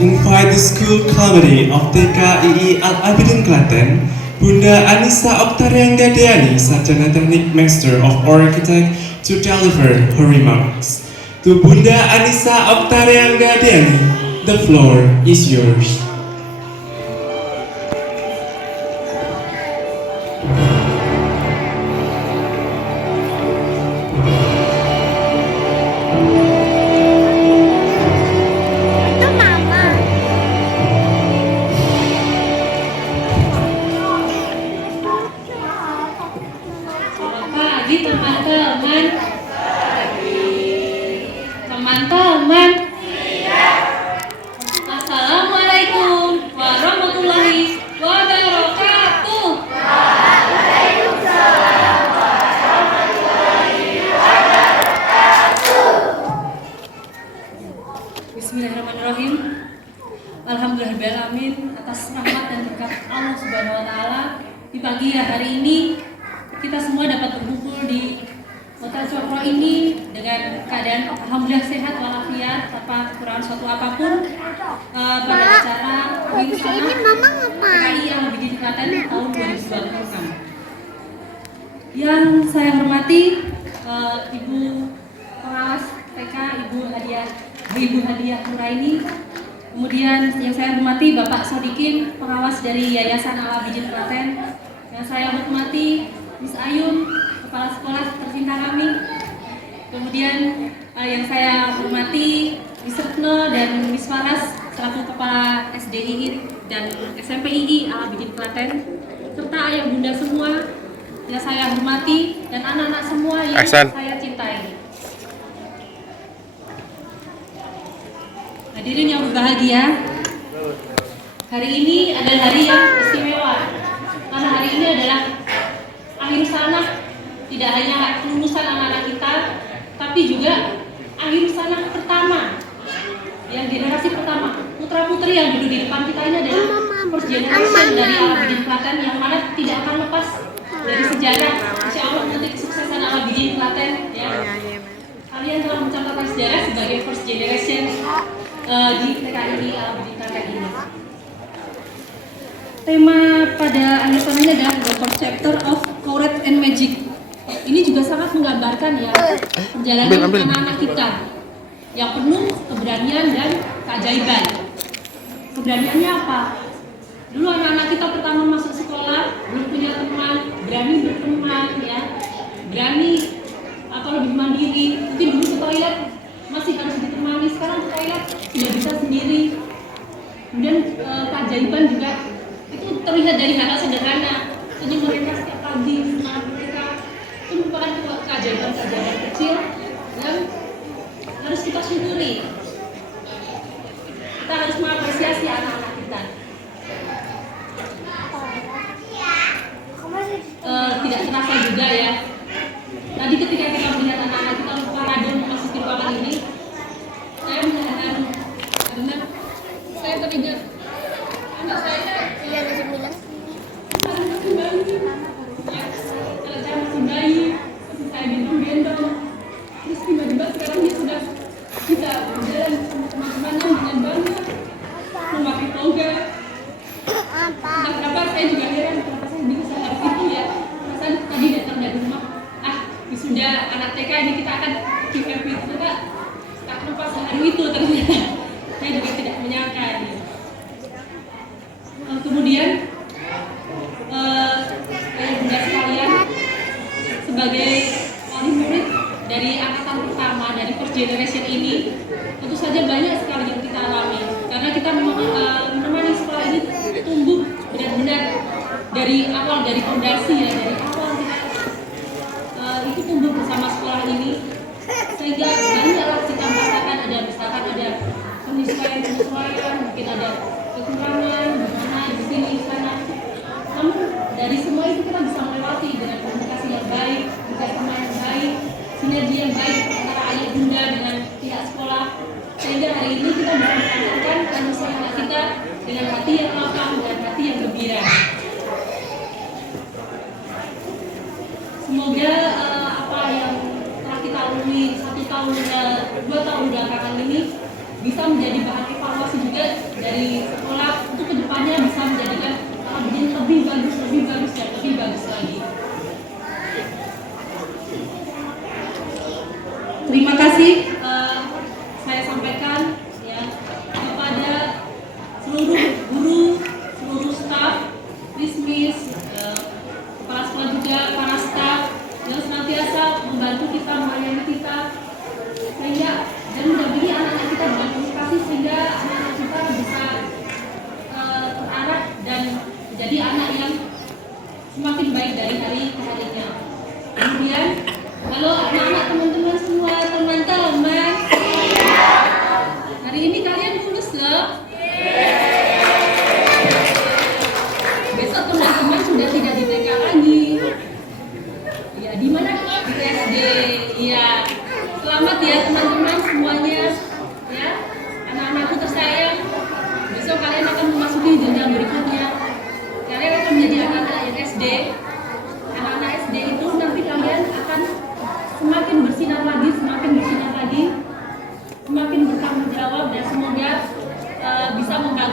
Invite the school committee of TKII Al-Abidin Klaten, Bunda Anissa Oktariangga Deani, Sarjana Teknik Master of Architect, to deliver her remarks. To Bunda Anissa Oktariangga Deani, the floor is yours. Teman-teman, Assalamualaikum warahmatullahi wabarakatuh. Waalaikumsalam warahmatullahi wabarakatuh. Bismillahirrahmanirrahim. Alhamdulillahirrahmanirrahim atas rahmat dan berkat Allah Subhanahu wa taala di pagi hari ini kita semua dapat berkumpul di Hotel Cokro ini dengan keadaan alhamdulillah sehat walafiat tanpa kekurangan suatu apapun pada acara Winsana PKI Al-Abidin Klaten tahun 2026. Yang saya hormati Ibu Pengawas PK Ibu Hadiah Nuraini. Kemudian yang saya hormati Bapak Sodikin, pengawas dari Yayasan Al-Abidin Klaten. Yang saya hormati Miss Ayun, Kepala Sekolah tercinta kami. Kemudian yang saya hormati Miss Retno dan Miss Faras selaku Kepala SDII dan SMPII Al-Abidin Klaten, serta ayah bunda semua yang saya hormati dan anak-anak semua yang saya cintai. Hadirin yang berbahagia, hari ini adalah hari yang istimewa karena hari ini adalah akhir sana, tidak hanya kelulusan anak-anak kita, tapi juga akhir sana pertama, yang generasi pertama, putra-putri yang duduk di depan kita ini adalah first generation dari Al-Abidin Klaten yang mana tidak akan lepas dari sejarah, insya Allah nanti kesuksesan Al-Abidin Klaten ya. Kalian telah mencatatkan sejarah sebagai first generation di TKI Al-Abidin Klaten ini. Tema pada akhir tahun ini adalah The Fourth Chapter of Courage and Magic. Ini juga sangat menggambarkan ya perjalanan anak-anak kita yang penuh keberanian dan keajaiban. Keberaniannya apa? Dulu anak-anak kita pertama masuk sekolah belum punya teman, berani berteman ya, berani atau lebih mandiri. Mungkin dulu ke toilet masih harus ditemani, sekarang ke toilet sudah bisa sendiri. Kemudian keajaiban juga itu terlihat dari hal sederhana. Jadi mereka setiap pagi semangat mereka itu merupakan keajaiban-keajaiban kecil yang harus kita syukuri. Kita harus mengapresiasi anak-anak kita. Tidak terasa juga ya. Tadi ketika kita melihat anak-anak kita parade memasuki ruangan ini, saya melihat karena saya teringat anak saya. Iya, ada 9. Saya masih bayi, saya gendong-gendong. Terus tiba-tiba sekarang dia sudah bisa berjalan kemana-mana dengan bangga, memakai toga. Entah kenapa saya juga heran kenapa saya bisa harus itu ya. Perasaan tadi datang dari rumah, wisuda anak TK ini kita akan give itu Kak. Tak lupa sehari itu ternyata. Saya juga tidak menyangka ini. Kemudian bunda sekalian, sebagai wali murid dari angkatan pertama dari first generation ini, tentu saja banyak sekali yang kita alami karena kita menemani sekolah ini tumbuh benar-benar dari awal, dari fondasi ya, dari awal kita itu tumbuh bersama sekolah ini, sehingga banyaklah kita merasakan ada misalkan ada penyesuaian, mungkin ada kekurangan di sini di sana. Namun dari semua itu kita bisa melewati dengan komunikasi yang baik, kerjasama yang baik, sinergi yang baik antara ayah bunda dengan pihak sekolah, sehingga hari ini kita bisa melakukan anak kita dengan hati yang lapang dan hati yang gembira. Semoga apa yang telah kita lalui 1 tahun, 2 tahun belakangan ini bisa menjadi bahan evaluasi juga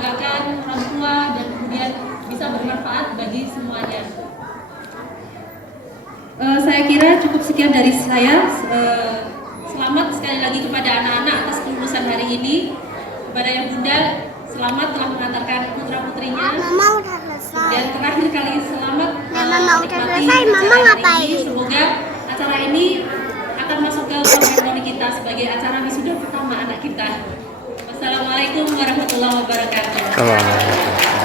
membanggakan orang tua dan kemudian bisa bermanfaat bagi semuanya. Saya kira cukup sekian dari saya. Selamat sekali lagi kepada anak-anak atas kelulusan hari ini. Kepada yang bunda, selamat telah mengantarkan putra-putrinya. Mama udah selesai. Dan terakhir kali selamat Mama udah menikmati selesai, Mama acara hari ngapain? ini. Semoga acara ini akan masuk ke memori kita sebagai acara wisuda pertama anak kita. Wassalamualaikum warahmatullahi wabarakatuh.